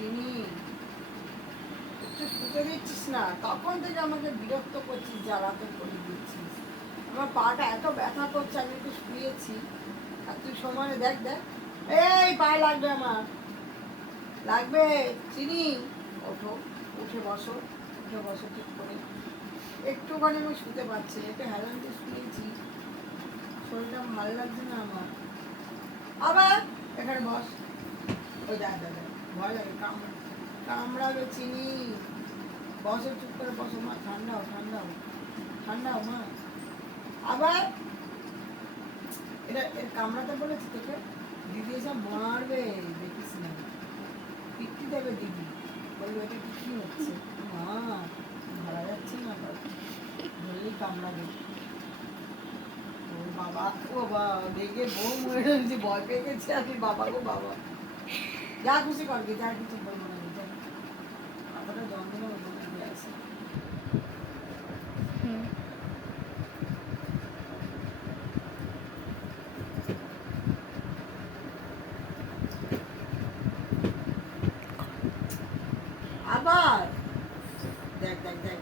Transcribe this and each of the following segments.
চিনি একটু শুতে দিচ্ছিস না, তখন থেকে আমাকে বিরক্ত করছিস, জ্বালাতে করে দিচ্ছিস। আমার পাটা এত ব্যথা করছে, আমি একটু শুয়েছি আর তুই সময় দেখ দেখ, এই পায়ে লাগবে আমার, লাগবে চিনি। ওঠো, উঠে বসো, উঠে বসো ঠিক করে। একটুখানি আমি শুতে পারছি, একটু হেলান দিয়ে শুয়েছি, শরীরটা ভালো লাগছে না আমার। আবার এখানে বস, ওই দাদা ভয় লাগে, কামড়াবে চিনি। বসো চুপ করে বসো মা, ঠান্ডাও ঠান্ডাও ঠান্ডাও মা। আবার এটা এর কামড়াতে বলেছি তোকে, দিদি এসব মারবে, দেখিস না, পিকটি দেবে দিদি, বলবে এটা কি হচ্ছে মা, ধরা যাচ্ছে না, ধরলেই কামড়াবে। ও বাবা, ও বাবা, দেখে বউ মরে যাচ্ছে, ভয় পেয়ে গেছে আমি, বাবা গো বাবা। যা খুশি করবি, যা কিছু বলবো না, যা মাথাটা যন্ত্রণা হয়ে আছে। আবার দেখ দেখ দেখ,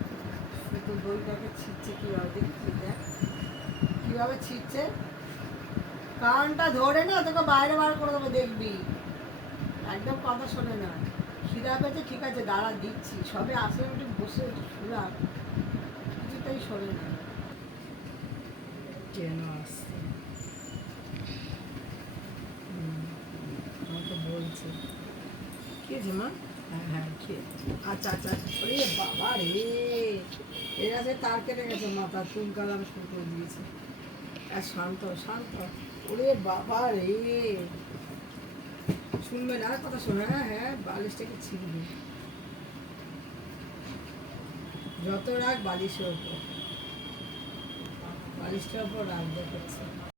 শুধু দইটাকে ছিটছে কিভাবে, দেখছিস দেখ কিভাবে ছিটছে। কানটা ধরে না তোকে বাইরে বার করে দেবো, দেখবি একদম কথা শোনে না। খিদা পেয়েছে, ঠিক আছে দাঁড়া দিচ্ছি, সবে আসলে একটু বসে একটু শুলাম, কিছুতেই শোনে না। কেন আসছে আমাকে বলছে, খেয়েছে মা? হ্যাঁ হ্যাঁ খেয়েছে, আচ্ছা আচ্ছা। ওরে বাবা রে, এরা যে তার কেটে গেছে, মাথা চুল কালাম শুরু করে দিয়েছে। আর শান্ত শান্ত, ওরে বাবা রে, শুনবে না কথা শোনা। হ্যাঁ হ্যাঁ, বালিশটাকে ছিঁড়বি, যত রাগ বালিশের ওপর, বালিশটার ওপর রাগ দেখাচ্ছে।